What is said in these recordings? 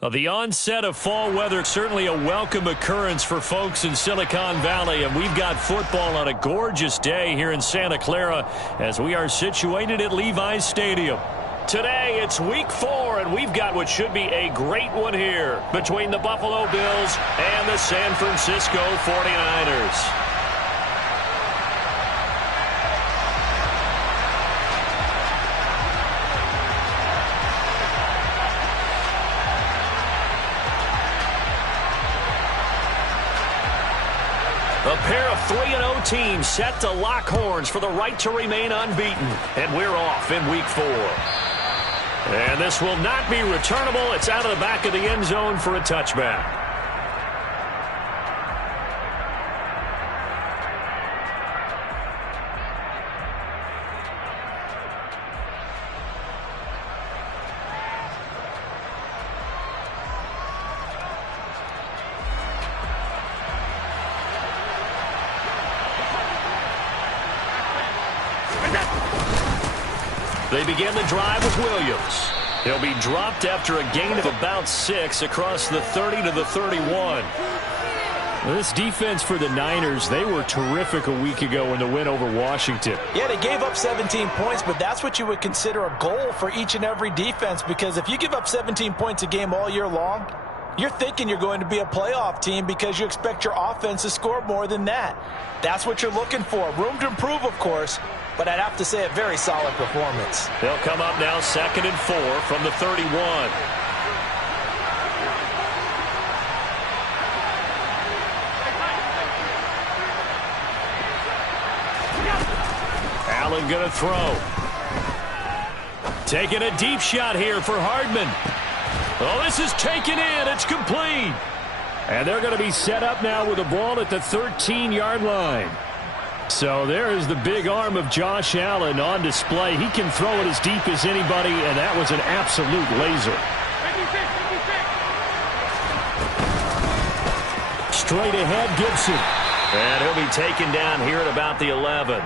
Well, the onset of fall weather, certainly a welcome occurrence for folks in Silicon Valley, and we've got football on a gorgeous day here in Santa Clara as we are situated at Levi's Stadium. Today, it's Week 4, and we've got what should be a great one here between the Buffalo Bills and the San Francisco 49ers. A pair of 3-0 teams set to lock horns for the right to remain unbeaten. And we're off in Week 4. And this will not be returnable. It's out of the back of the end zone for a touchback. They begin the drive with Williams. He'll be dropped after a gain of about 6 across the 30 to the 31. This defense for the Niners, they were terrific a week ago in the win over Washington. Yeah, they gave up 17 points, but that's what you would consider a goal for each and every defense, because if you give up 17 points a game all year long, you're thinking you're going to be a playoff team because you expect your offense to score more than that. That's what you're looking for. Room to improve, of course, but I'd have to say a very solid performance. They'll come up now 2nd and 4 from the 31. Allen going to throw. Taking a deep shot here for Hardman. Oh, this is taken in. It's complete. And they're going to be set up now with the ball at the 13-yard line. So there is the big arm of Josh Allen on display. He can throw it as deep as anybody, and that was an absolute laser. Straight ahead, Gibson. And he'll be taken down here at about the 11.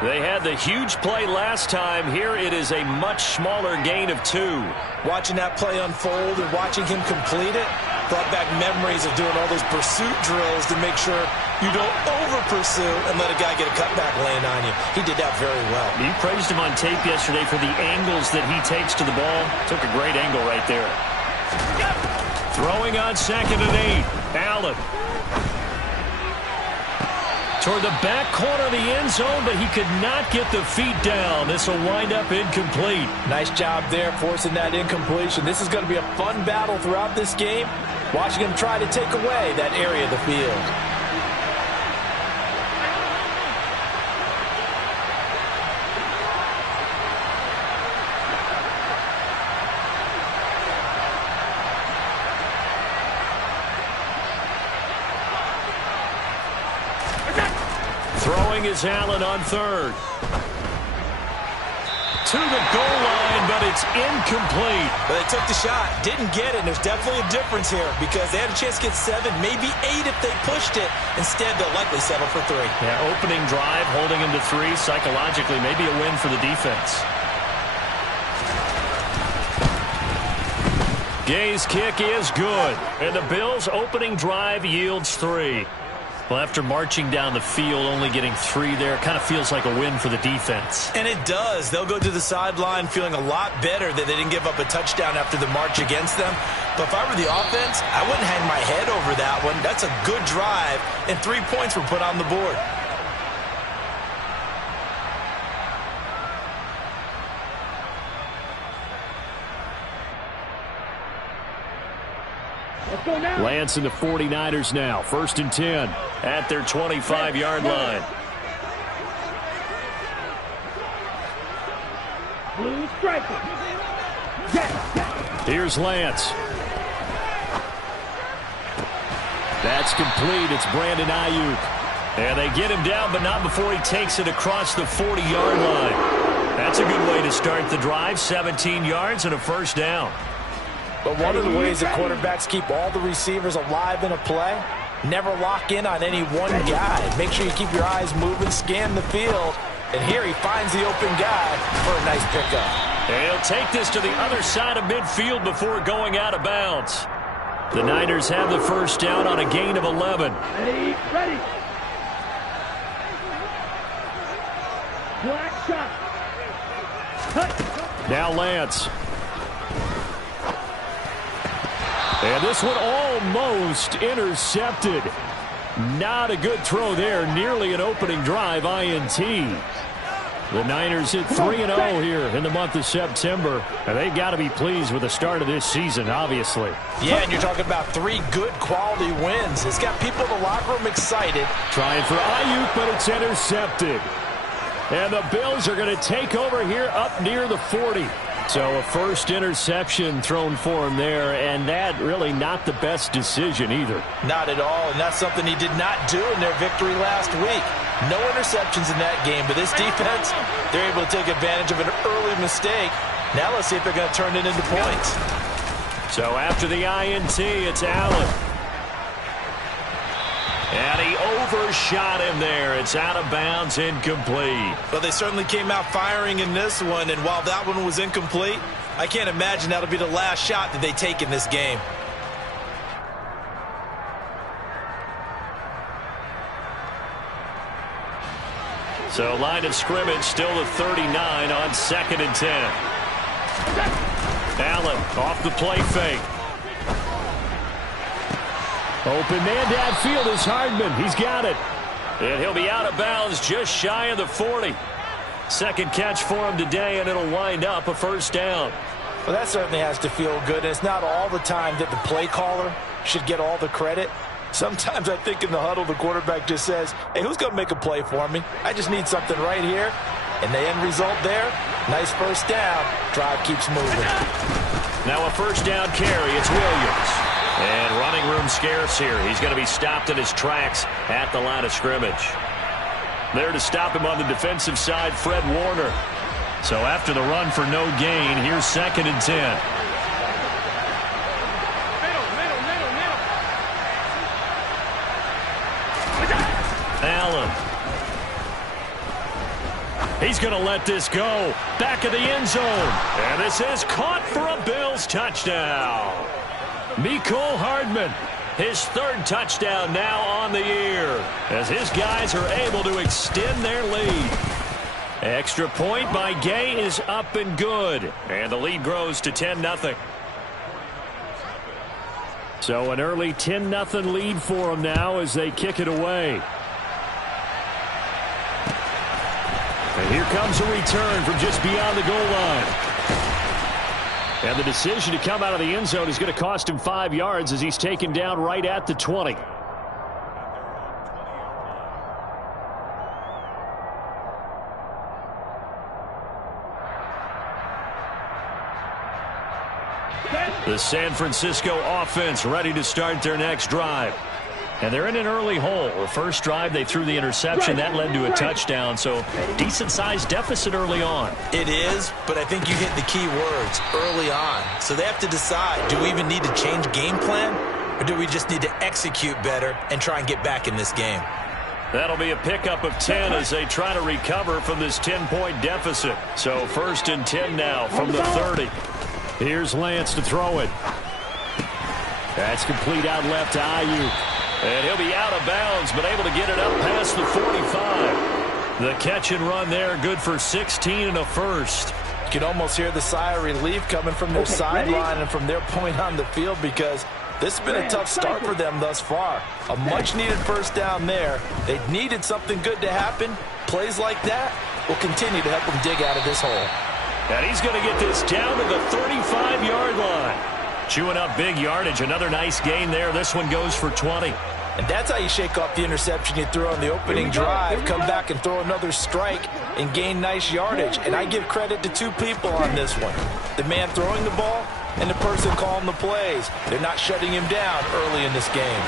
They had the huge play last time. Here it is a much smaller gain of 2. Watching that play unfold and watching him complete it brought back memories of doing all those pursuit drills to make sure you don't over-pursue and let a guy get a cutback land on you. He did that very well. You praised him on tape yesterday for the angles that he takes to the ball. Took a great angle right there. Throwing on 2nd and 8. Allen. Toward the back corner of the end zone, but he could not get the feet down. This will wind up incomplete. Nice job there forcing that incompletion. This is going to be a fun battle throughout this game. Watching him try to take away that area of the field. Throwing is Allen on 3rd. To the goal line, but it's incomplete. But they took the shot, didn't get it, and there's definitely a difference here because they had a chance to get 7, maybe 8 if they pushed it. Instead, they'll likely settle for 3. Yeah, opening drive, holding him to 3, psychologically, maybe a win for the defense. Gay's kick is good, and the Bills' opening drive yields 3. Well, after marching down the field, only getting 3 there, kind of feels like a win for the defense. And it does. They'll go to the sideline feeling a lot better that they didn't give up a touchdown after the march against them. But if I were the offense, I wouldn't hang my head over that one. That's a good drive, and 3 points were put on the board. Lance and the 49ers now. 1st and 10 at their 25-yard line. Here's Lance. That's complete. It's Brandon Ayuk. And they get him down, but not before he takes it across the 40-yard line. That's a good way to start the drive. 17 yards and a 1st down. But one of the ways that quarterbacks keep all the receivers alive in a play, never lock in on any one guy. Make sure you keep your eyes moving, scan the field, and here he finds the open guy for a nice pickup. And he'll take this to the other side of midfield before going out of bounds. The Niners have the first down on a gain of 11. Ready. Black shot. Now Lance. And this one almost intercepted. Not a good throw there. Nearly an opening drive INT. The Niners hit 3-0 here in the month of September. And they've got to be pleased with the start of this season, obviously. Yeah, and you're talking about 3 good quality wins. It's got people in the locker room excited. Trying for Ayuk, but it's intercepted. And the Bills are going to take over here up near the 40. So a first interception thrown for him there, and that really not the best decision either. Not at all, and that's something he did not do in their victory last week. No interceptions in that game, but this defense, they're able to take advantage of an early mistake. Now let's see if they're going to turn it into points. So after the INT, it's Allen. And he overshot him there. It's out of bounds, incomplete. Well, they certainly came out firing in this one, and while that one was incomplete, I can't imagine that'll be the last shot that they take in this game. So line of scrimmage still the 39 on 2nd and 10. Allen off the play fake. Open man downfield is Hardman. He's got it. And he'll be out of bounds just shy of the 40. Second catch for him today, and it'll wind up a first down. Well, that certainly has to feel good. It's not all the time that the play caller should get all the credit. Sometimes I think in the huddle, the quarterback just says, hey, who's going to make a play for me? I just need something right here. And the end result there, nice first down. Drive keeps moving. Now a first down carry. It's Williams. And running room scarce here. He's going to be stopped in his tracks at the line of scrimmage. There to stop him on the defensive side, Fred Warner. So after the run for no gain, here's 2nd and 10. Allen. He's going to let this go. Back of the end zone. And this is caught for a Bills touchdown. Mecole Hardman, his 3rd touchdown now on the year, as his guys are able to extend their lead. Extra point by Gay is up and good, and the lead grows to 10-0. So an early 10-0 lead for them now as they kick it away. And here comes a return from just beyond the goal line. And the decision to come out of the end zone is going to cost him 5 yards as he's taken down right at the 20. The San Francisco offense ready to start their next drive. And they're in an early hole. The first drive, they threw the interception. That led to a touchdown, so decent-sized deficit early on. It is, but I think you hit the key words, early on. So they have to decide, do we even need to change game plan, or do we just need to execute better and try and get back in this game? That'll be a pickup of 10 as they try to recover from this 10-point deficit. So 1st and 10 now from the 30. Here's Lance to throw it. That's complete out left to Ayuk. And he'll be out of bounds, but able to get it up past the 45. The catch and run there, good for 16 and a first. You can almost hear the sigh of relief coming from their sideline and from their point on the field, because this has been a tough start for them thus far. A much-needed first down there. They needed something good to happen. Plays like that will continue to help them dig out of this hole. And he's going to get this down to the 35-yard line. Chewing up big yardage. Another nice gain there. This one goes for 20. And that's how you shake off the interception you threw on the opening drive. Come back and throw another strike and gain nice yardage. And I give credit to 2 people on this one. The man throwing the ball and the person calling the plays. They're not shutting him down early in this game.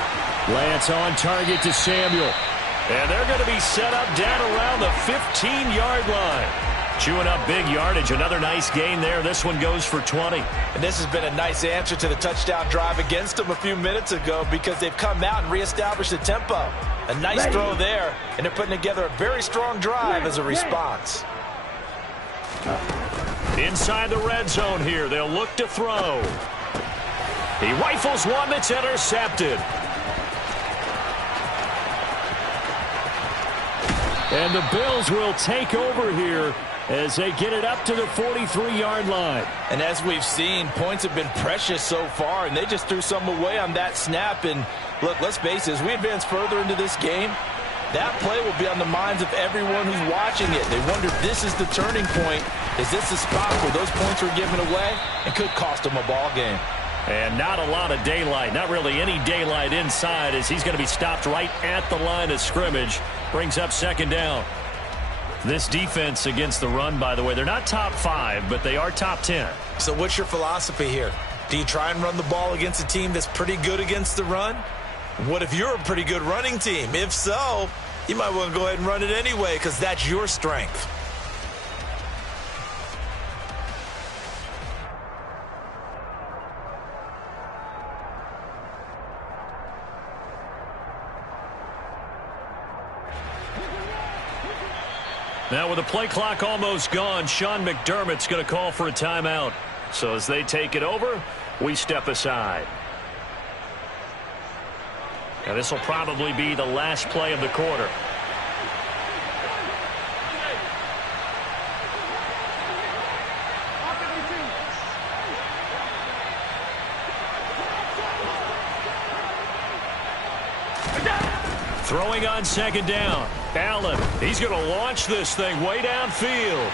Lance on target to Samuel. And they're going to be set up down around the 15-yard line. Chewing up big yardage. Another nice gain there. This one goes for 20. And this has been a nice answer to the touchdown drive against them a few minutes ago, because they've come out and reestablished the tempo. A nice throw there, and they're putting together a very strong drive as a response. Inside the red zone here, they'll look to throw. He rifles one that's intercepted. And the Bills will take over here as they get it up to the 43-yard line. And as we've seen, points have been precious so far, and they just threw some away on that snap. And look, let's face it, as we advance further into this game, that play will be on the minds of everyone who's watching it. They wonder if this is the turning point. Is this the spot where those points were given away and could cost them a ball game? And not a lot of daylight, not really any daylight inside, as he's going to be stopped right at the line of scrimmage. Brings up second down. This defense against the run, by the way, they're not top 5, but they are top 10. So what's your philosophy here? Do you try and run the ball against a team that's pretty good against the run? What if you're a pretty good running team? If so, you might want to go ahead and run it anyway because that's your strength. Now with the play clock almost gone, Sean McDermott's going to call for a timeout. So as they take it over, we step aside. And this will probably be the last play of the quarter. Throwing on second down. Allen, he's going to launch this thing way downfield.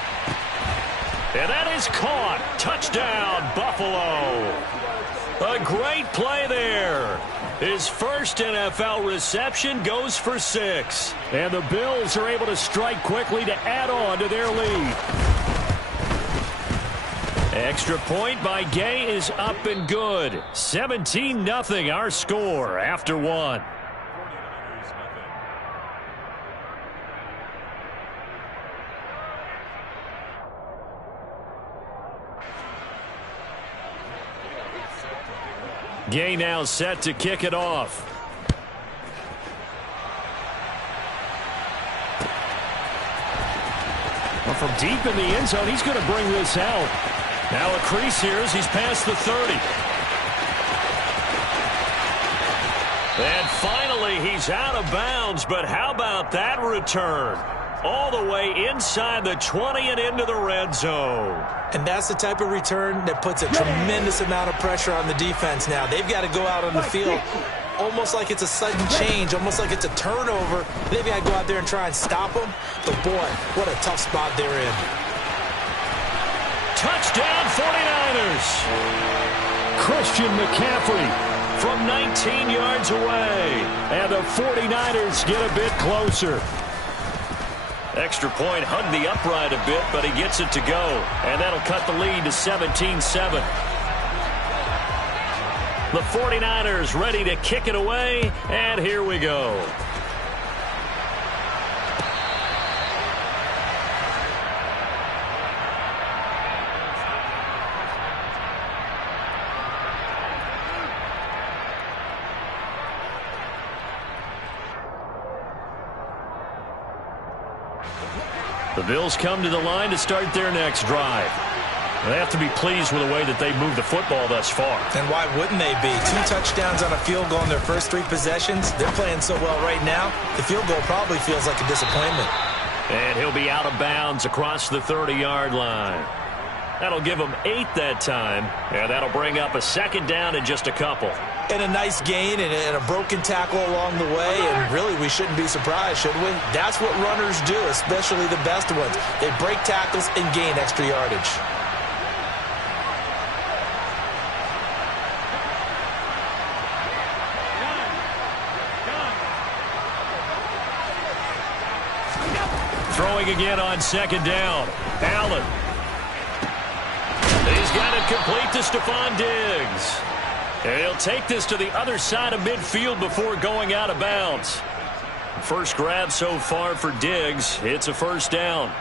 And that is caught. Touchdown, Buffalo. A great play there. His first NFL reception goes for 6. And the Bills are able to strike quickly to add on to their lead. Extra point by Gay is up and good. 17-0 our score after 1. Gay now set to kick it off. Well, from deep in the end zone, he's going to bring this out. Now a crease here as he's past the 30. And finally, he's out of bounds, but how about that return? All the way inside the 20 and into the red zone. And that's the type of return that puts a tremendous amount of pressure on the defense now. They've got to go out on the field almost like it's a sudden change, almost like it's a turnover. They've got to go out there and try and stop them. But, boy, what a tough spot they're in. Touchdown, 49ers. Christian McCaffrey from 19 yards away. And the 49ers get a bit closer. Extra point, hugged the upright a bit, but he gets it to go. And that'll cut the lead to 17-7. The 49ers ready to kick it away, and here we go. The Bills come to the line to start their next drive. They have to be pleased with the way that they've moved the football thus far. And why wouldn't they be? 2 touchdowns on a field goal in their first 3 possessions. They're playing so well right now, the field goal probably feels like a disappointment. And he'll be out of bounds across the 30-yard line. That'll give him 8 that time. And that'll bring up a second down in just a couple. And a nice gain and a broken tackle along the way. And really, we shouldn't be surprised, should we? That's what runners do, especially the best ones. They break tackles and gain extra yardage. Throwing again on second down. Allen. He's got it complete to Stephon Diggs. And he'll take this to the other side of midfield before going out of bounds. First grab so far for Diggs. It's a first down.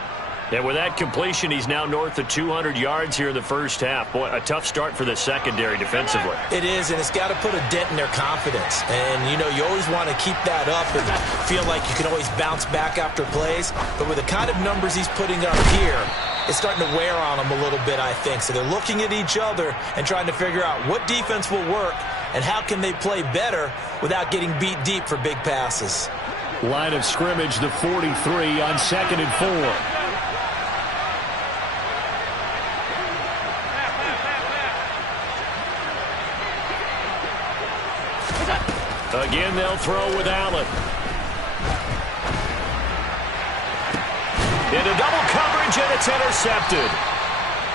And with that completion, he's now north of 200 yards here in the first half. Boy, a tough start for the secondary defensively. It is, and it's got to put a dent in their confidence. And, you know, you always want to keep that up and feel like you can always bounce back after plays. But with the kind of numbers he's putting up here, is starting to wear on them a little bit, I think. So they're looking at each other and trying to figure out what defense will work and how can they play better without getting beat deep for big passes. Line of scrimmage, the 43 on 2nd and 4. Again, they'll throw with Allen. Into double coverage, and it's intercepted.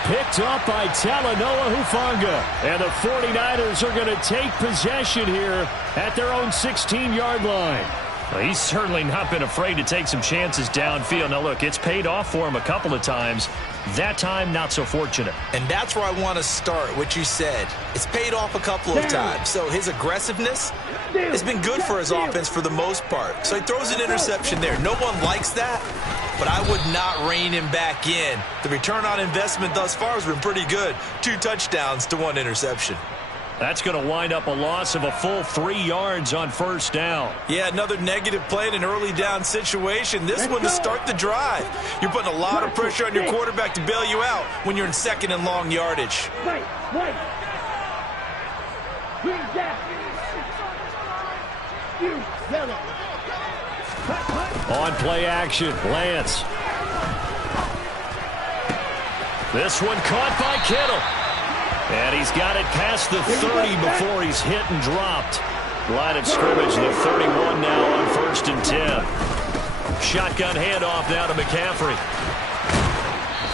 Picked up by Talanoa Hufanga. And the 49ers are going to take possession here at their own 16-yard line. Well, he's certainly not been afraid to take some chances downfield. Now, look, it's paid off for him a couple of times. That time, not so fortunate. And that's where I want to start, what you said. It's paid off a couple of times. So his aggressiveness has been good for his offense for the most part. So he throws an interception there. No one likes that, but I would not rein him back in. The return on investment thus far has been pretty good. 2 touchdowns to 1 interception. That's going to wind up a loss of a full 3 yards on first down. Yeah, another negative play in an early down situation. This one to start the drive. You're putting a lot of pressure on your quarterback to bail you out when you're in 2nd and long yardage. On play action, Lance. This one caught by Kittle. And he's got it past the 30 before he's hit and dropped. Line of scrimmage, the 31 now on 1st and 10. Shotgun handoff now to McCaffrey.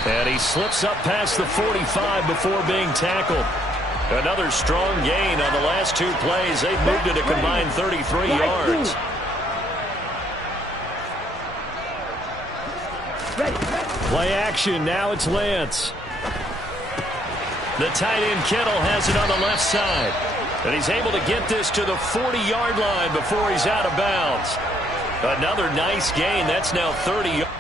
And he slips up past the 45 before being tackled. Another strong gain on the last 2 plays. They've moved it a combined 33 yards. Play action, now it's Lance. The tight end Kittle has it on the left side. And he's able to get this to the 40-yard line before he's out of bounds. Another nice gain. That's now 30 yards.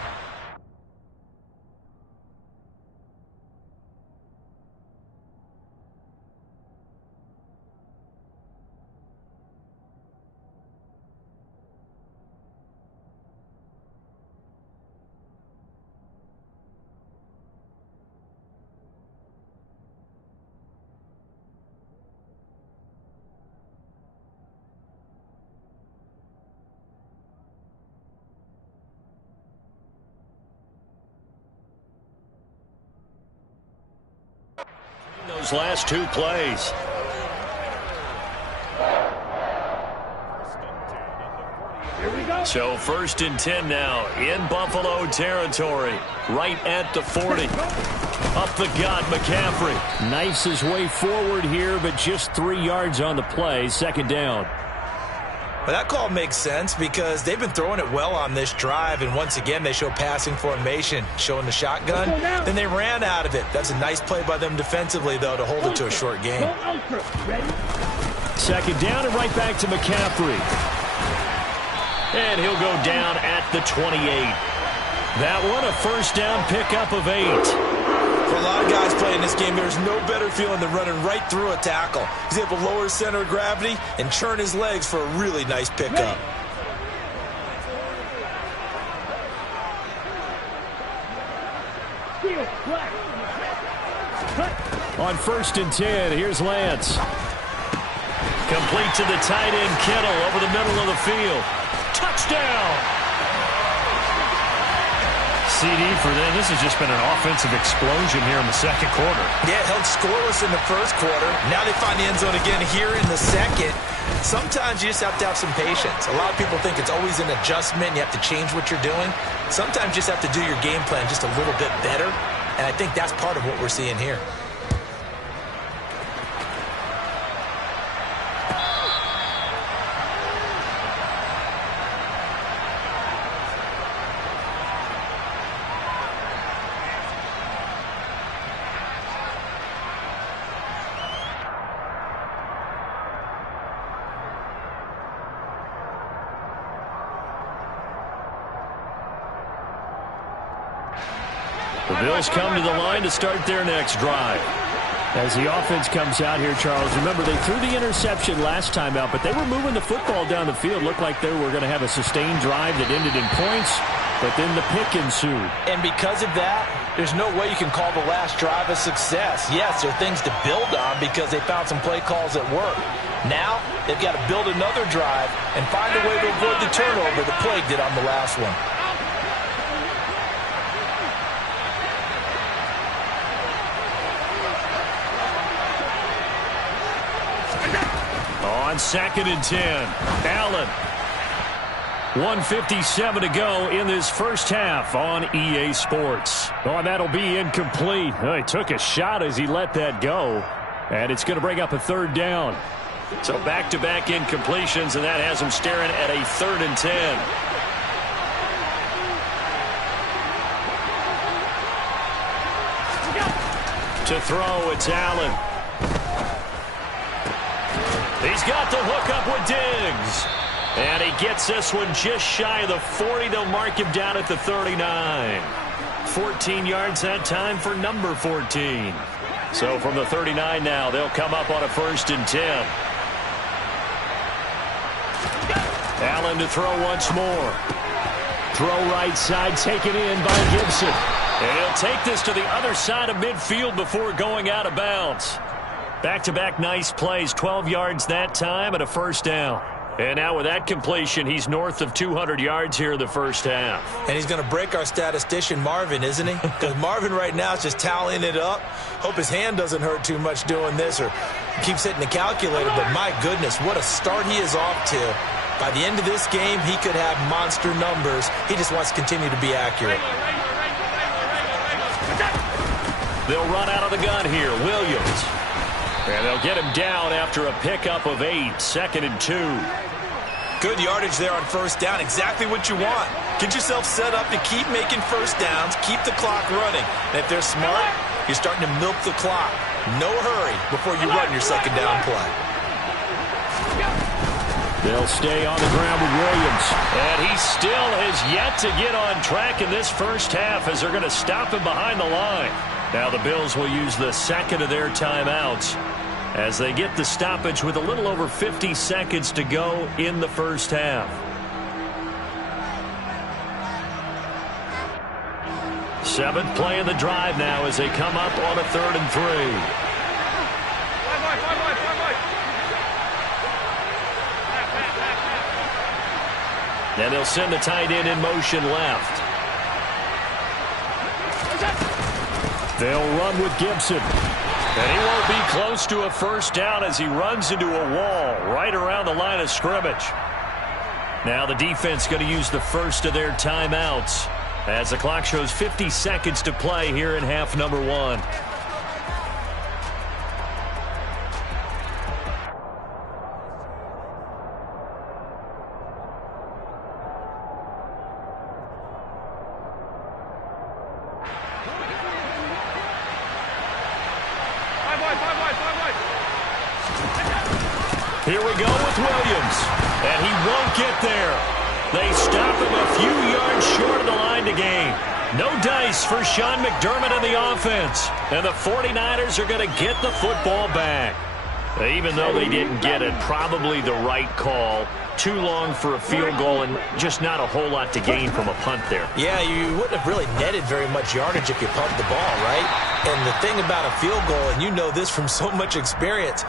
Those last 2 plays. So 1st and 10 now in Buffalo territory. Right at the 40. Up the gut, McCaffrey. Knifes his way forward here, but just 3 yards on the play. 2nd down. Well, that call makes sense because they've been throwing it well on this drive, and once again they show passing formation, showing the shotgun. Then they ran out of it. That's a nice play by them defensively, though, to hold it to a short game. 2nd down and right back to McCaffrey. And he'll go down at the 28. That one a 1st down pickup of 8. For a lot of guys playing this game, there's no better feeling than running right through a tackle. He's able to lower his center of gravity and churn his legs for a really nice pickup. On 1st and 10, here's Lance. Complete to the tight end Kittle over the middle of the field. Touchdown! CD for them. This has just been an offensive explosion here in the 2nd quarter. Yeah, held scoreless in the 1st quarter. Now they find the end zone again here in the 2nd. Sometimes you just have to have some patience. A lot of people think it's always an adjustment. You have to change what you're doing. Sometimes you just have to do your game plan just a little bit better. And I think that's part of what we're seeing here. The Bills come to the line to start their next drive. As the offense comes out here, Charles, remember they threw the interception last time out, but they were moving the football down the field. Looked like they were going to have a sustained drive that ended in points. but then the pick ensued. And because of that, there's no way you can call the last drive a success. Yes, there are things to build on because they found some play calls that work. Now, they've got to build another drive and find a way to avoid the turnover the Plague did on the last one. On 2nd and 10, Allen. 1:57 to go in this first half on EA Sports. Oh, and that'll be incomplete. Oh, he took a shot as he let that go, and it's going to bring up a 3rd down. So back-to-back incompletions, and that has him staring at a 3rd and 10. To throw, it's Allen. He's got the hook up with Diggs. And he gets this one just shy of the 40. They'll mark him down at the 39. 14 yards that time for number 14. So from the 39 now, they'll come up on a 1st and 10. Allen to throw once more. Throw right side, taken in by Gibson. And he'll take this to the other side of midfield before going out of bounds. Back-to-back nice plays, 12 yards that time and a 1st down. And now with that completion, he's north of 200 yards here in the first half. And he's going to break our statistician Marvin, isn't he? Because Marvin right now is just tallying it up. Hope his hand doesn't hurt too much doing this or keeps hitting the calculator. But my goodness, what a start he is off to. By the end of this game, he could have monster numbers. He just wants to continue to be accurate. They'll run out of the gun here. Williams. And they'll get him down after a pickup of 8. 2nd and 2. Good yardage there on 1st down. Exactly what you want. Get yourself set up to keep making 1st downs, keep the clock running. And if they're smart, you're starting to milk the clock. No hurry before you run your 2nd down play. They'll stay on the ground with Williams. And he still has yet to get on track in this first half as they're going to stop him behind the line. Now the Bills will use the 2nd of their timeouts as they get the stoppage with a little over 50 seconds to go in the first half. 7th play of the drive now as they come up on a 3rd and 3. And they'll send the tight end in motion left. They'll run with Gibson. And he won't be close to a 1st down as he runs into a wall right around the line of scrimmage. Now the defense going to use the 1st of their timeouts as the clock shows 50 seconds to play here in half number 1. Here we go with Williams, and he won't get there. They stop him a few yards short of the line to gain. No dice for Sean McDermott and the offense, and the 49ers are going to get the football back. Even though they didn't get it, probably the right call. Too long for a field goal and just not a whole lot to gain from a punt there. Yeah, you wouldn't have really netted very much yardage if you pumped the ball, right? And the thing about a field goal, and you know this from so much experience,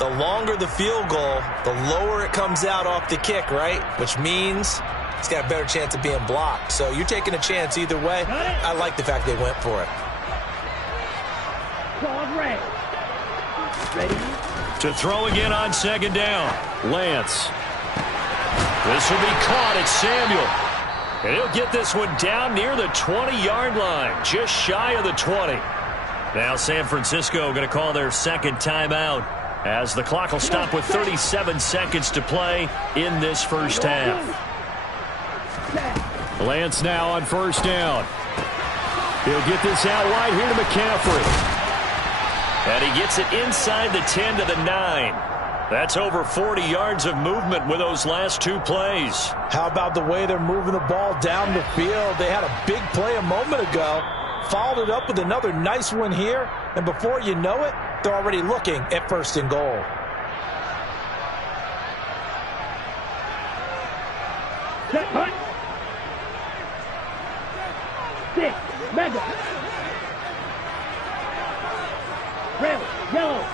the longer the field goal, the lower it comes out off the kick, right? Which means it's got a better chance of being blocked. So you're taking a chance either way. I like the fact they went for it. Ready? To throw again on 2nd down. Lance. This will be caught. It's Samuel. And he'll get this one down near the 20-yard line, just shy of the 20. Now San Francisco going to call their 2nd timeout, as the clock will stop with 37 seconds to play in this first half. Lance now on 1st down. He'll get this out wide here to McCaffrey. And he gets it inside the 10 to the 9. That's over 40 yards of movement with those last 2 plays. How about the way they're moving the ball down the field? They had a big play a moment ago. Followed it up with another nice one here. And before you know it, they're already looking at 1st and goal. 6, mega. Red, yellow.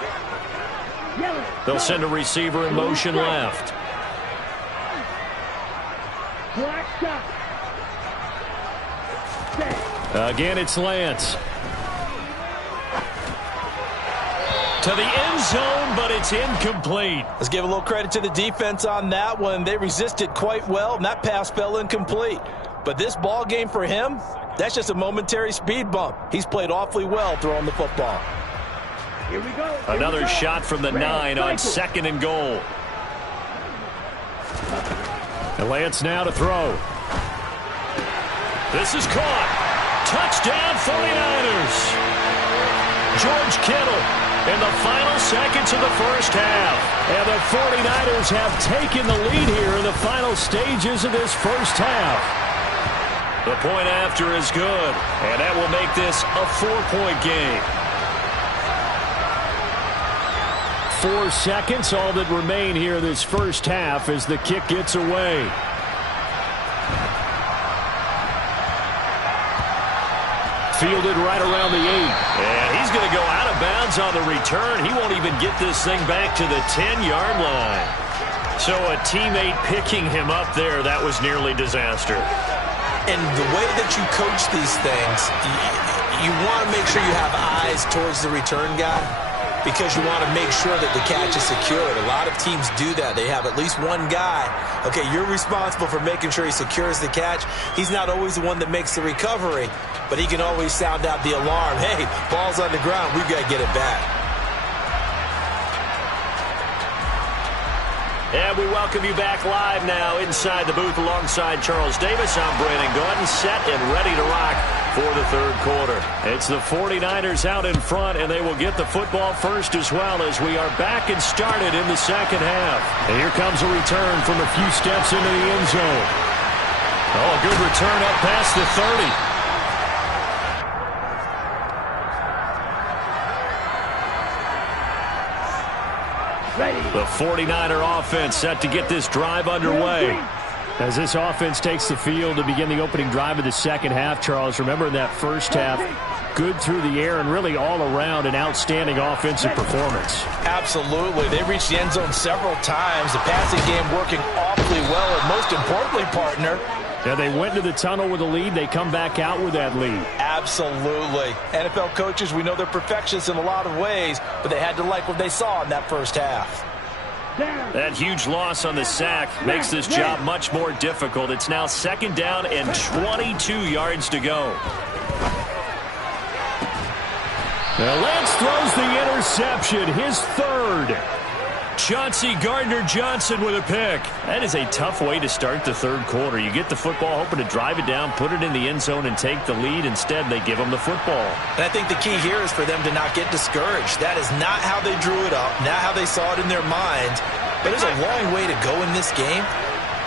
Yellow. They'll send a receiver in motion left. Black shot. Again, it's Lance. To the end zone, but it's incomplete. Let's give a little credit to the defense on that one. They resisted quite well, and that pass fell incomplete. But this ball game for him, that's just a momentary speed bump. He's played awfully well throwing the football. Here we go. Another shot from the 9 on 2nd and goal. And Lance now to throw. This is caught. Touchdown 49ers. George Kittle in the final seconds of the first half. And the 49ers have taken the lead here in the final stages of this first half. The point after is good, and that will make this a 4-point game. 4 seconds, all that remain here this first half as the kick gets away. Fielded right around the 8. And he's going to go out of bounds on the return. He won't even get this thing back to the 10-yard line. So a teammate picking him up there, that was nearly disaster. And the way that you coach these things, you want to make sure you have eyes towards the return guy, because you want to make sure that the catch is secured. A lot of teams do that. They have at least one guy. Okay, you're responsible for making sure he secures the catch. He's not always the one that makes the recovery, but he can always sound out the alarm. Hey, ball's on the ground. We've got to get it back. And we welcome you back live now inside the booth alongside Charles Davis. I'm Brandon Gordon, set and ready to rock for the third quarter. It's the 49ers out in front, and they will get the football first as well as we are back and started in the second half. And here comes a return from a few steps into the end zone. Oh, a good return up past the 30. The 49er offense set to get this drive underway. As this offense takes the field to begin the opening drive of the second half, Charles, remember in that first half, good through the air and really all around an outstanding offensive performance. Absolutely. They reached the end zone several times. The passing game working awfully well, and most importantly, partner, yeah, they went to the tunnel with a lead. They come back out with that lead. Absolutely. NFL coaches, we know they're perfectionists in a lot of ways, but they had to like what they saw in that first half. That huge loss on the sack makes this job much more difficult. It's now 2nd down and 22 yards to go. Now Lance throws the interception, his 3rd. Chauncey Gardner-Johnson with a pick. That is a tough way to start the third quarter. You get the football, hoping to drive it down, put it in the end zone, and take the lead. Instead, they give them the football. And I think the key here is for them to not get discouraged. That is not how they drew it up, not how they saw it in their minds. But there's a long way to go in this game.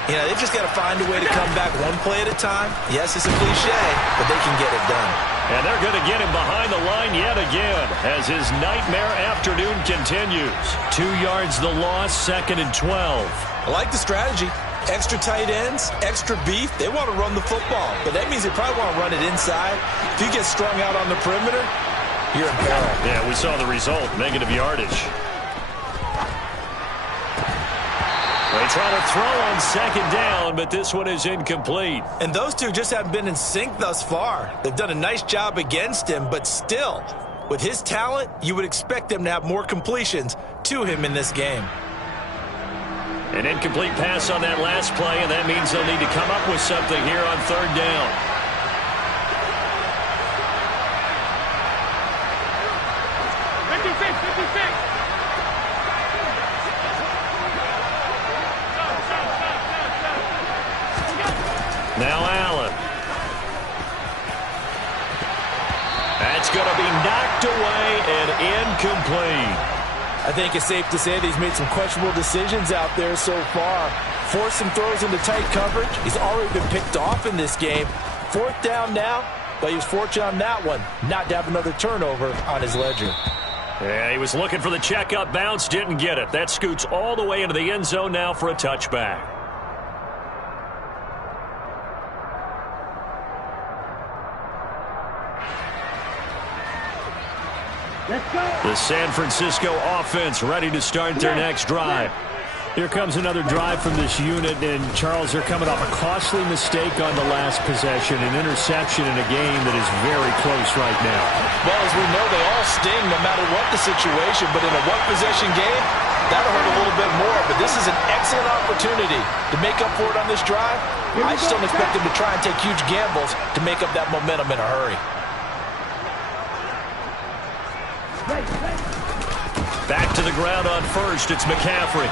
You know, they've just got to find a way to come back one play at a time. Yes, it's a cliche, but they can get it done. And they're going to get him behind the line yet again as his nightmare afternoon continues. 2 yards the loss, 2nd and 12. I like the strategy. Extra tight ends, extra beef. They want to run the football, but that means they probably want to run it inside. If you get strung out on the perimeter, you're in peril. Yeah, we saw the result, negative yardage. They try to throw on 2nd down, but this one is incomplete. And those two just haven't been in sync thus far. They've done a nice job against him, but still, with his talent, you would expect them to have more completions to him in this game. An incomplete pass on that last play, and that means they'll need to come up with something here on 3rd down. Now Allen. That's going to be knocked away and incomplete. I think it's safe to say that he's made some questionable decisions out there so far. Forced some throws into tight coverage. He's already been picked off in this game. 4th down now, but he was fortunate on that one not to have another turnover on his ledger. Yeah, he was looking for the check-up bounce, didn't get it. That scoots all the way into the end zone now for a touchback. Let's go. The San Francisco offense ready to start their next drive. Here comes another drive from this unit, and Charles, they're coming off a costly mistake on the last possession, an interception in a game that is very close right now. Well, as we know, they all sting no matter what the situation, but in a one-possession game, that'll hurt a little bit more. But this is an excellent opportunity to make up for it on this drive. I just don't expect them to try and take huge gambles to make up that momentum in a hurry. Back to the ground on first. It's McCaffrey.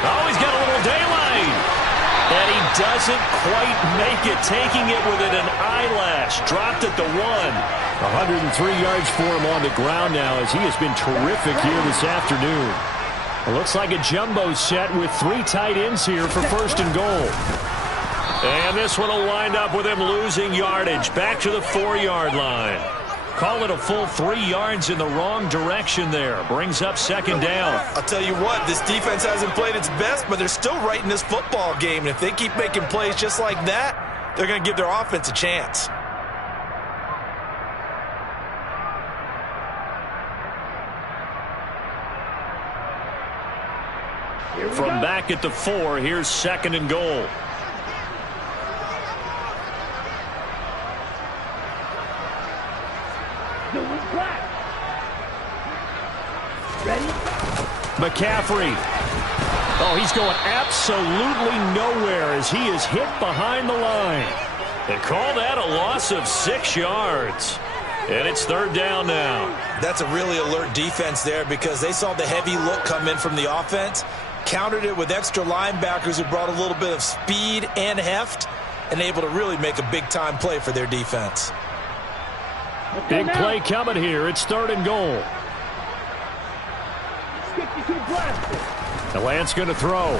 Oh, he's got a little daylight. And he doesn't quite make it, taking it within an eyelash. Dropped at the 1. 103 yards for him on the ground now, as he has been terrific here this afternoon. It looks like a jumbo set with 3 tight ends here for first and goal. And this one will wind up with him losing yardage. Back to the 4-yard line. Call it a full 3 yards in the wrong direction there. Brings up second down. I'll tell you what, this defense hasn't played its best, but they're still right in this football game. And if they keep making plays just like that, they're going to give their offense a chance. From back at the 4, here's second and goal. McCaffrey. Oh, he's going absolutely nowhere as he is hit behind the line. They call that a loss of 6 yards. And it's third down now. That's a really alert defense there because they saw the heavy look come in from the offense, countered it with extra linebackers who brought a little bit of speed and heft, and able to really make a big-time play for their defense. Big play coming here. It's third and goal. The Lance going to throw.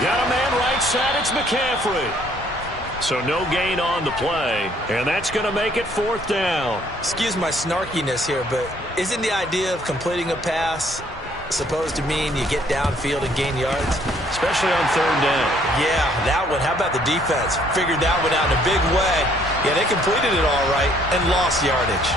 Got a man right side. It's McCaffrey. So no gain on the play, and that's going to make it fourth down. Excuse my snarkiness here, but isn't the idea of completing a pass supposed to mean you get downfield and gain yards? Especially on third down. Yeah, that one. How about the defense? Figured that one out in a big way. Yeah, they completed it all right and lost yardage.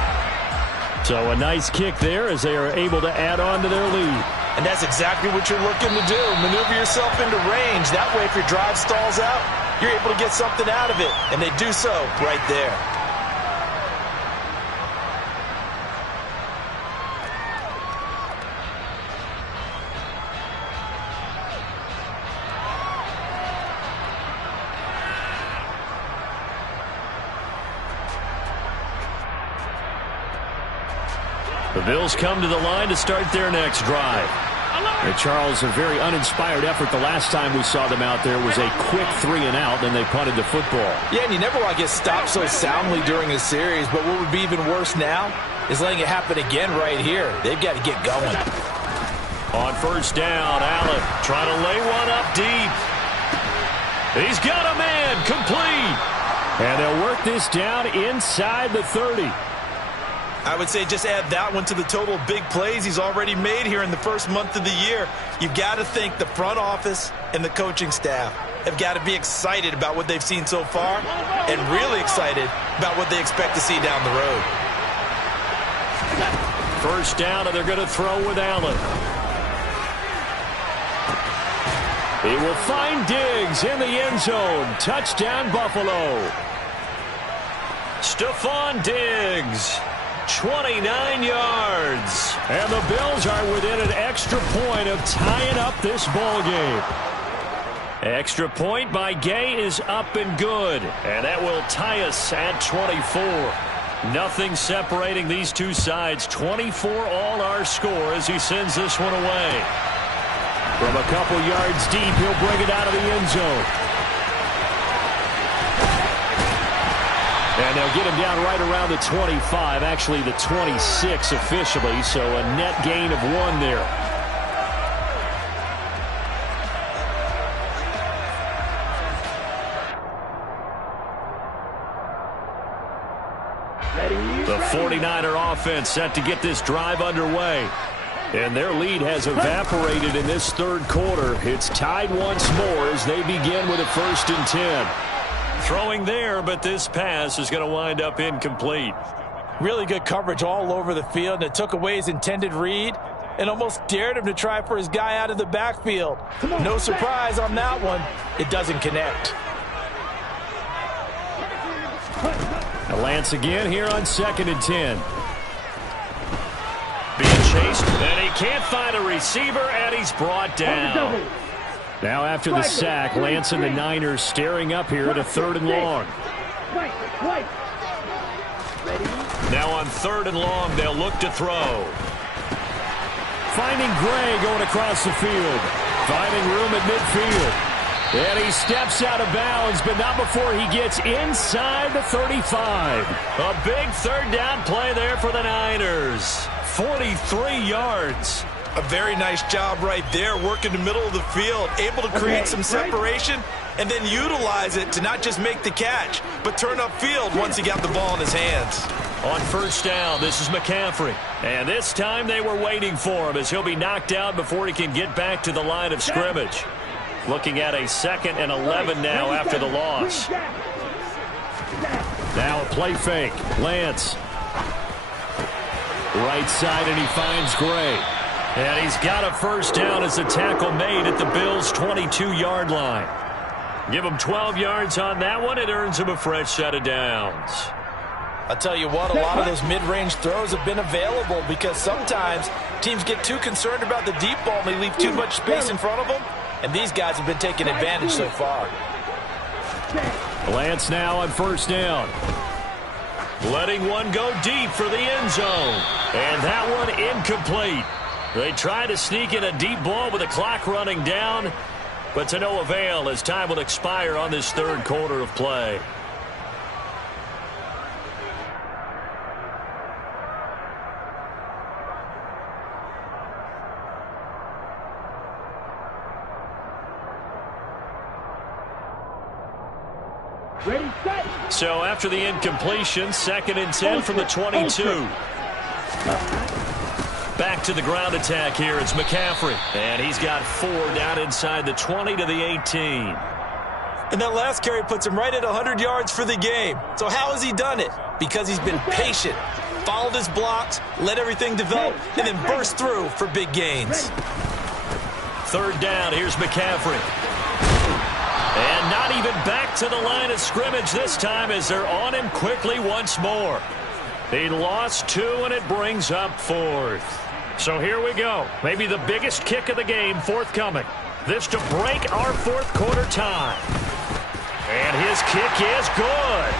So a nice kick there as they are able to add on to their lead. And that's exactly what you're looking to do. Maneuver yourself into range. That way, if your drive stalls out, you're able to get something out of it. And they do so right there. The Bills come to the line to start their next drive. And Charles, a very uninspired effort the last time we saw them out there was a quick 3-and-out, and they punted the football. Yeah, and you never want to get stopped so soundly during a series, but what would be even worse now is letting it happen again right here. They've got to get going. On first down, Allen trying to lay one up deep. He's got a man, complete. And they'll work this down inside the 30. I would say just add that one to the total of big plays he's already made here in the first month of the year. You've got to think the front office and the coaching staff have got to be excited about what they've seen so far and really excited about what they expect to see down the road. First down, and they're going to throw with Allen. He will find Diggs in the end zone. Touchdown, Buffalo. Stephon Diggs. 29 yards. And the Bills are within an extra point of tying up this ball game. Extra point by Gay is up and good. And that will tie us at 24. Nothing separating these two sides. 24 all our score as he sends this one away. From a couple yards deep, he'll bring it out of the end zone. And they'll get him down right around the 25, actually the 26 officially, so a net gain of 1 there. The 49er offense set to get this drive underway. And their lead has evaporated in this third quarter. It's tied once more as they begin with a 1st and 10. Throwing there, but this pass is going to wind up incomplete. Really good coverage all over the field, and it took away his intended read and almost dared him to try for his guy out of the backfield. No surprise on that one. It doesn't connect. Lance again here on 2nd and 10. Being chased, and he can't find a receiver, and he's brought down. Now after the sack, Lance and the Niners staring up here at a 3rd and long. Now on 3rd and long, they'll look to throw. Finding Gray going across the field. Finding room at midfield. And he steps out of bounds, but not before he gets inside the 35. A big 3rd down play there for the Niners. 43 yards. A very nice job right there, working the middle of the field, able to create some separation and then utilize it to not just make the catch, but turn upfield once he got the ball in his hands. On 1st down, this is McCaffrey. And this time they were waiting for him as he'll be knocked out before he can get back to the line of scrimmage. Looking at a 2nd and 11 now after the loss. Now a play fake. Lance. Right side, and he finds Gray. And he's got a 1st down as the tackle made at the Bills' 22-yard line. Give him 12 yards on that one. It earns him a fresh set of downs. I'll tell you what, a lot of those mid-range throws have been available because sometimes teams get too concerned about the deep ball and they leave too much space in front of them. And these guys have been taking advantage so far. Lance now on 1st down. Letting one go deep for the end zone. And that one incomplete. They try to sneak in a deep ball with the clock running down, but to no avail as time will expire on this 3rd quarter of play. Ready, set. So after the incompletion, 2nd and 10 from the 22. Back to the ground attack here. It's McCaffrey. And he's got 4 down inside the 20 to the 18. And that last carry puts him right at 100 yards for the game. So how has he done it? Because he's been patient, followed his blocks, let everything develop, and then burst through for big gains. 3rd down. Here's McCaffrey. And not even back to the line of scrimmage this time as they're on him quickly once more. He lost 2, and it brings up 4th. So here we go. Maybe the biggest kick of the game forthcoming. This to break our 4th quarter tie. And his kick is good.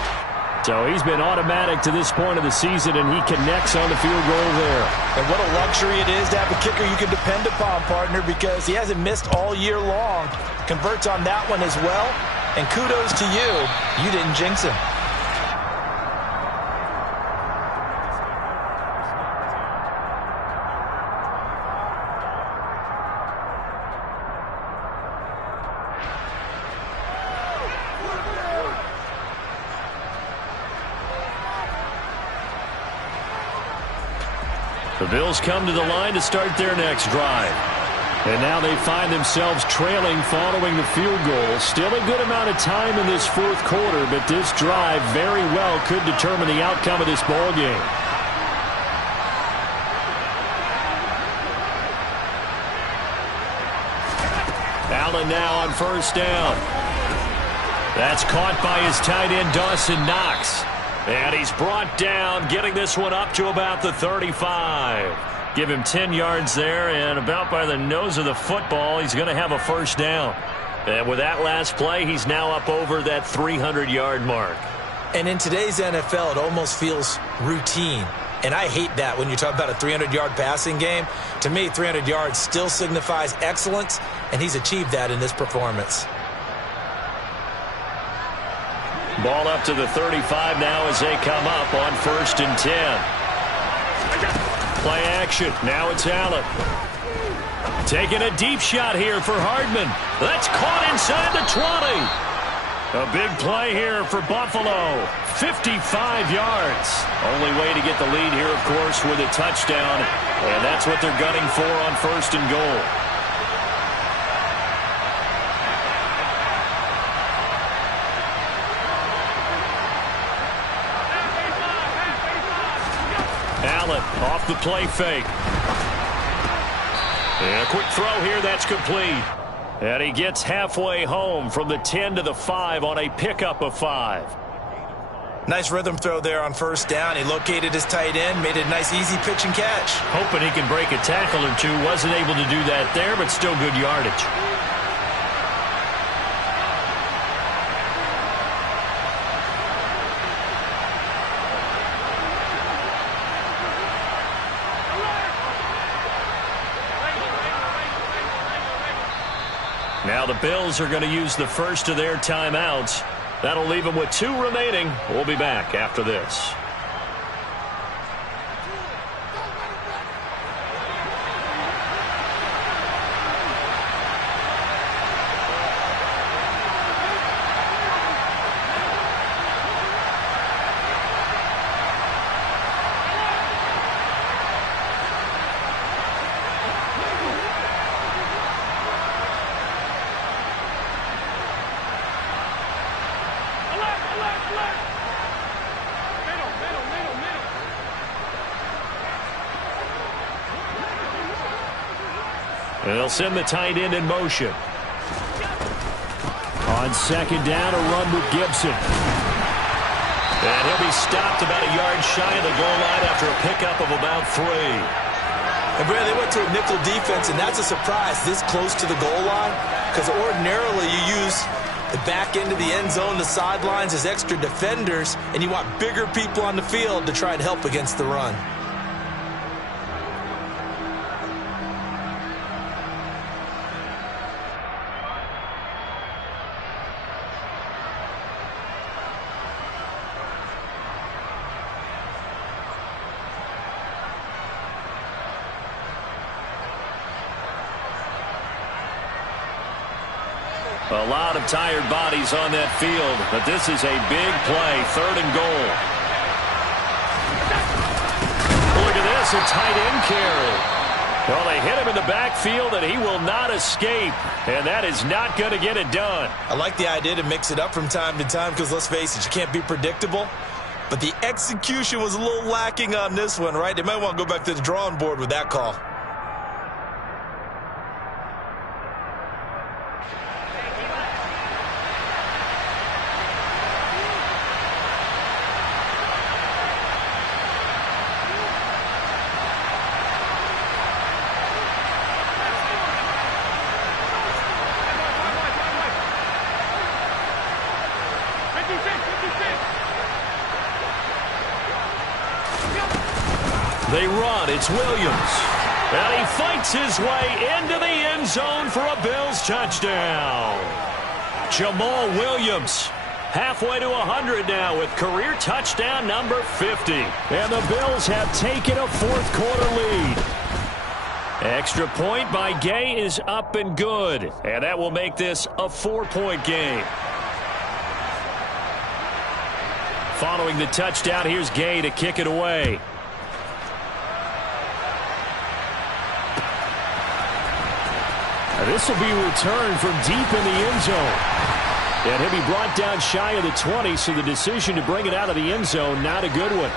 So he's been automatic to this point of the season, and he connects on the field goal there. And what a luxury it is to have a kicker you can depend upon, partner, because he hasn't missed all year long. Converts on that one as well. And kudos to you. You didn't jinx him. The Bills come to the line to start their next drive. And now they find themselves trailing following the field goal. Still a good amount of time in this 4th quarter, but this drive very well could determine the outcome of this ball game. Allen now on 1st down. That's caught by his tight end, Dawson Knox. And he's brought down, getting this one up to about the 35. Give him 10 yards there, and about by the nose of the football, he's going to have a 1st down. And with that last play, he's now up over that 300-yard mark. And in today's NFL, it almost feels routine. And I hate that when you talk about a 300-yard passing game. To me, 300 yards still signifies excellence, and he's achieved that in this performance. Ball up to the 35 now as they come up on 1st and 10. Play action. Now it's Allen. Taking a deep shot here for Hardman. That's caught inside the 20. A big play here for Buffalo. 55 yards. Only way to get the lead here, of course, with a touchdown. And that's what they're gunning for on 1st and goal. Allen off the play fake. And a quick throw here, that's complete. And he gets halfway home from the 10 to the 5 on a pickup of 5. Nice rhythm throw there on first down. He located his tight end, made it a nice easy pitch and catch. Hoping he can break a tackle or two. Wasn't able to do that there, but still good yardage. Now the Bills are going to use the first of their timeouts. That'll leave them with 2 remaining. We'll be back after this. They'll send the tight end in motion. On second down, a run with Gibson. And he'll be stopped about a yard shy of the goal line after a pickup of about 3. And Brad, they went to a nickel defense, and that's a surprise this close to the goal line, because ordinarily you use the back end of the end zone, the sidelines as extra defenders, and you want bigger people on the field to try and help against the run. A lot of tired bodies on that field, but this is a big play, 3rd and goal. Look at this, a tight end carry. Well, they hit him in the backfield, and he will not escape, and that is not going to get it done. I like the idea to mix it up from time to time because, let's face it, you can't be predictable. But the execution was a little lacking on this one, right? They might want to go back to the drawing board with that call. They run. It's Williams. And he fights his way into the end zone for a Bills touchdown. Jamal Williams halfway to 100 now with career touchdown number 50. And the Bills have taken a 4th quarter lead. Extra point by Gay is up and good. And that will make this a 4-point game. Following the touchdown, here's Gay to kick it away. This will be returned from deep in the end zone. And he'll be brought down shy of the 20, so the decision to bring it out of the end zone, not a good one.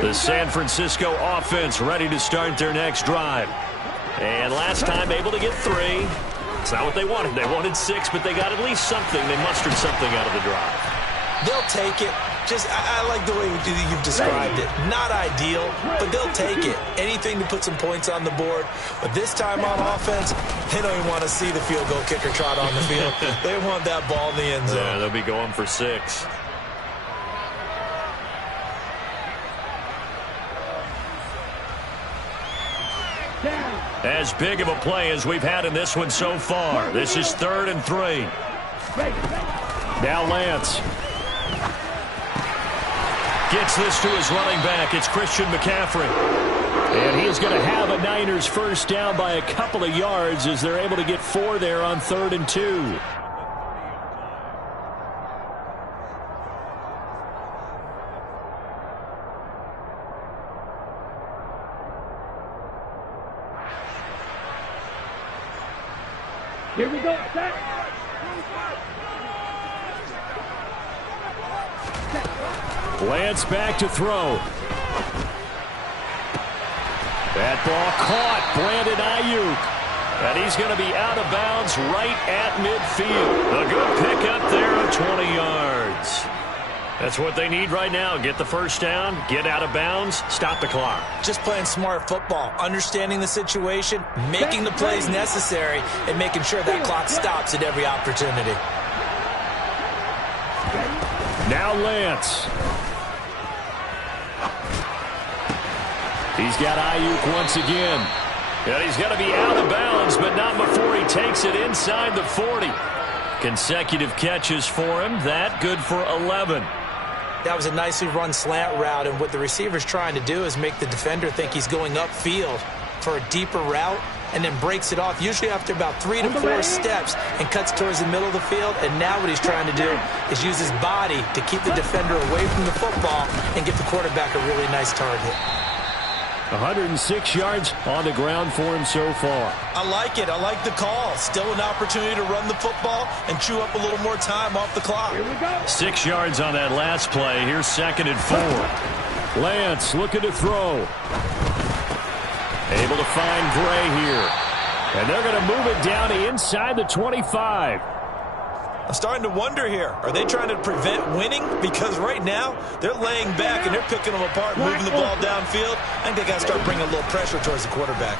The San Francisco offense ready to start their next drive. And last time able to get 3. It's not what they wanted. They wanted 6, but they got at least something. They mustered something out of the drive. They'll take it. I like the way you've described it. Not ideal, but they'll take it. Anything to put some points on the board. But this time on offense, they don't even want to see the field goal kicker trot on the field. They want that ball in the end zone. Yeah, they'll be going for 6. As big of a play as we've had in this one so far. This is 3rd and 3. Now Lance gets this to his running back. It's Christian McCaffrey. And he's going to have a Niners first down by a couple of yards as they're able to get 4 there on 3rd and 2. Here we go. Set. Lance back to throw. That ball caught. Brandon Ayuk. And he's going to be out of bounds right at midfield. A good pickup there of 20 yards. That's what they need right now. Get the first down, get out of bounds, stop the clock. Just playing smart football, understanding the situation, making the plays necessary, and making sure that clock stops at every opportunity. Now Lance. He's got Ayuk once again. And he's going to be out of bounds, but not before he takes it inside the 40. Consecutive catches for him. That good for 11. That was a nicely run slant route, and what the receiver's trying to do is make the defender think he's going upfield for a deeper route, and then breaks it off, usually after about 3 to 4 steps, and cuts towards the middle of the field. And now what he's trying to do is use his body to keep the defender away from the football and give the quarterback a really nice target. 106 yards on the ground for him so far. I like it. I like the call. Still an opportunity to run the football and chew up a little more time off the clock. Here we go. 6 yards on that last play. Here's 2nd and 4. Lance looking to throw. Able to find Gray here. And they're going to move it down to inside the 25. I'm starting to wonder here. Are they trying to prevent winning? Because right now, they're laying back and they're picking them apart, moving the ball downfield. I think they got to start bringing a little pressure towards the quarterback.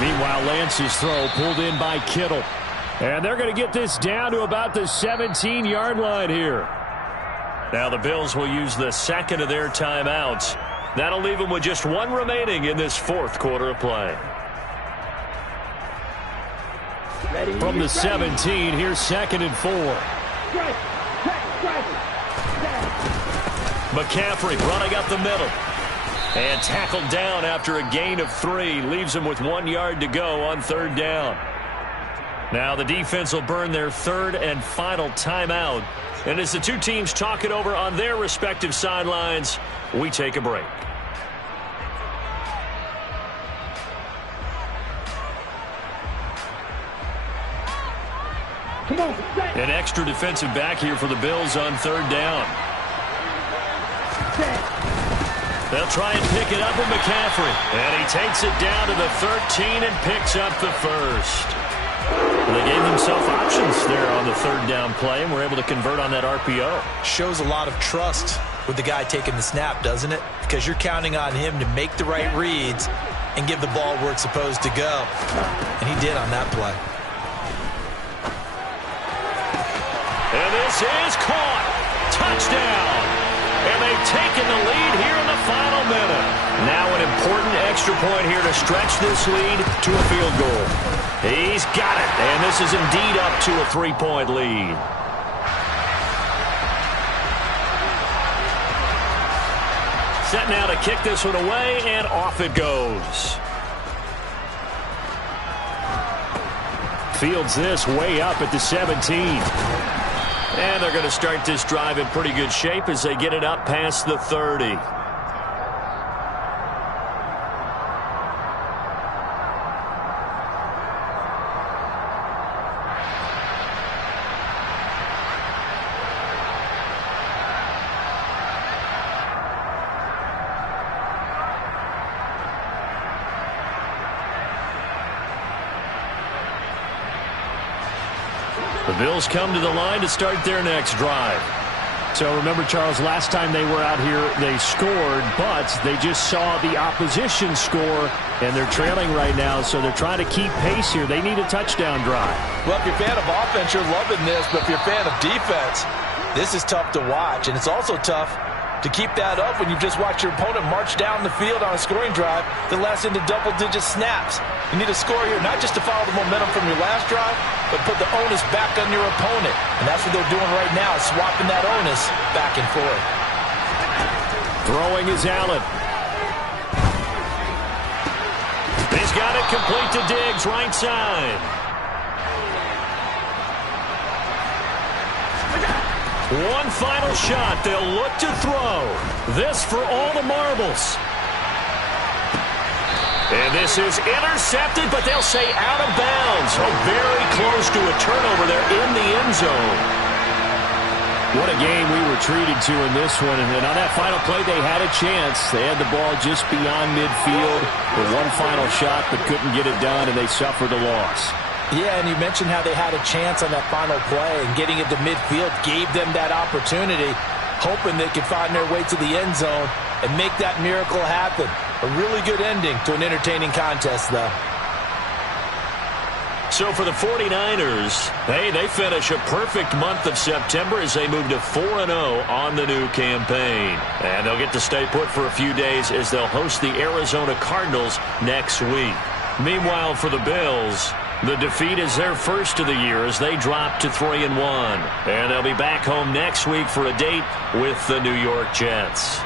Meanwhile, Lance's throw pulled in by Kittle. And they're going to get this down to about the 17-yard line here. Now the Bills will use the second of their timeouts. That'll leave them with just one remaining in this 4th quarter of play. From the 17, here's 2nd and 4. McCaffrey running up the middle. And tackled down after a gain of 3. Leaves him with 1 yard to go on 3rd down. Now the defense will burn their 3rd and final timeout. And as the two teams talk it over on their respective sidelines, we take a break. An extra defensive back here for the Bills on 3rd down. They'll try and pick it up with McCaffrey. And he takes it down to the 13 and picks up the first. They gave themselves options there on the 3rd down play and were able to convert on that RPO. Shows a lot of trust with the guy taking the snap, doesn't it? Because you're counting on him to make the right reads and give the ball where it's supposed to go. And he did on that play. And this is caught. Touchdown. And they've taken the lead here in the final minute. Now an important extra point here to stretch this lead to a field goal. He's got it. And this is indeed up to a 3-point lead. Set now to kick this one away, and off it goes. Fields this way up at the 17. And they're going to start this drive in pretty good shape as they get it up past the 30. The Bills come to the line to start their next drive. So remember, Charles, last time they were out here, they scored, but they just saw the opposition score, and they're trailing right now, so they're trying to keep pace here. They need a touchdown drive. Well, if you're a fan of offense, you're loving this, but if you're a fan of defense, this is tough to watch, and it's also tough to keep that up when you've just watched your opponent march down the field on a scoring drive that lasts into double-digit snaps. You need a score here, not just to follow the momentum from your last drive, but put the onus back on your opponent. And that's what they're doing right now, swapping that onus back and forth. Throwing is Allen. He's got it complete to Diggs, right side. One final shot. They'll look to throw. This for all the marbles. And this is intercepted, but they'll say out of bounds. Oh, very close to a turnover there in the end zone. What a game we were treated to in this one. And on that final play, they had a chance. They had the ball just beyond midfield for one final shot, but couldn't get it done, and they suffered a loss. Yeah, and you mentioned how they had a chance on that final play, and getting it to midfield gave them that opportunity, hoping they could find their way to the end zone and make that miracle happen. A really good ending to an entertaining contest, though. So for the 49ers, hey, they finish a perfect month of September as they move to 4-0 on the new campaign. And they'll get to stay put for a few days as they'll host the Arizona Cardinals next week. Meanwhile, for the Bills, the defeat is their first of the year as they drop to 3-1. And they'll be back home next week for a date with the New York Jets.